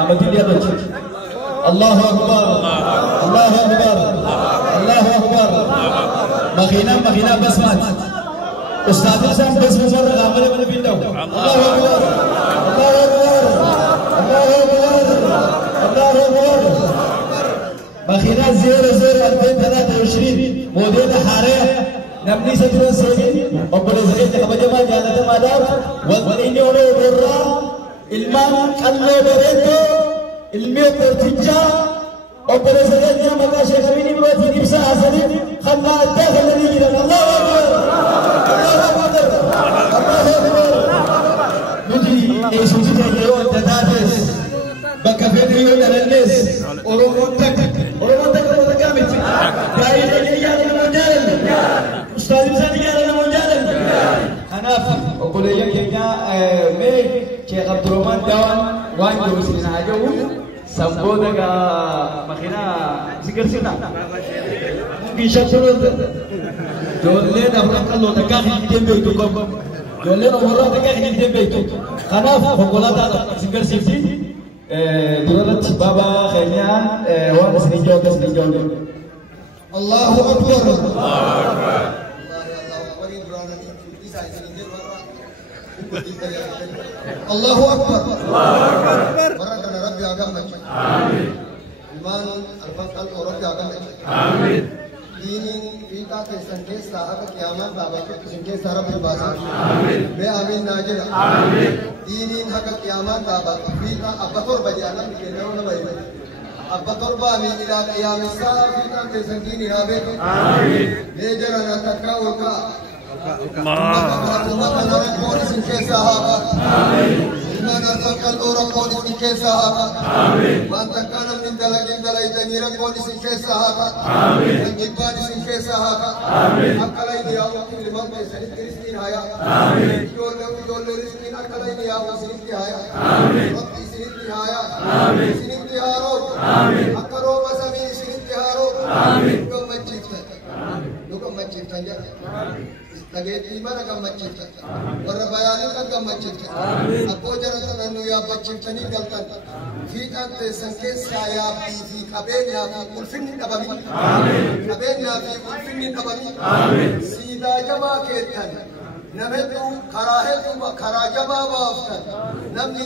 أمدين يا بچ الله أكبر الله أكبر الله أكبر مخينا بس مات أستاذ سام بس مصر غامل من بيندو الله أكبر الله أكبر الله أكبر الله أكبر مخينا زير 2023 موديل حارة نبني سترون سيدي وبرزقين تقبجما جالة مادار والإني ولو برا ilman kallo bereto ilmi pertija operasinya dia maka Syekh ini berarti bisa asali karena ada yang dibilang Allahu Akbar Allahu Akbar mudi suci yo tadades bakafedrio dalannes oromontak kamit dari dia dalam mondial ustaz bisa dia dalam mondial hanafi okolaya kenya me Syekh Abdul Rahman Dawan wanjo sina ajo sambo daga makina zikir sina bisa surut jolle da kallo daga hidembe to ko jolle no wala daga hidembe to kana fokola da zikir sisi durat baba khanya wa sini jo Allahu Akbar Allahu Akbar Warahmatullahi Rabbi agama Amin Iman al-Fatah al-Rabbi agama Amin Dini kita kesan kesa aga kiamat baba kesan kesa Rabbi basa Amin Be amin najir Amin Dini aga kiamat baba kita abator bajalan kenau na bayi abator ba amin ila kiamat sa kita kesan dini habe Amin Be jarana takau ka Lagi mana kamu macet? Berbayar kan kamu macet. Aku jangan terlalu ya macet ni galtan. Kita tersangka saya pilih kabenya ulfin abami. Kabenya ulfin abami. Sida jama ketan. Nametu karahetu ma karajama wafkan. Namni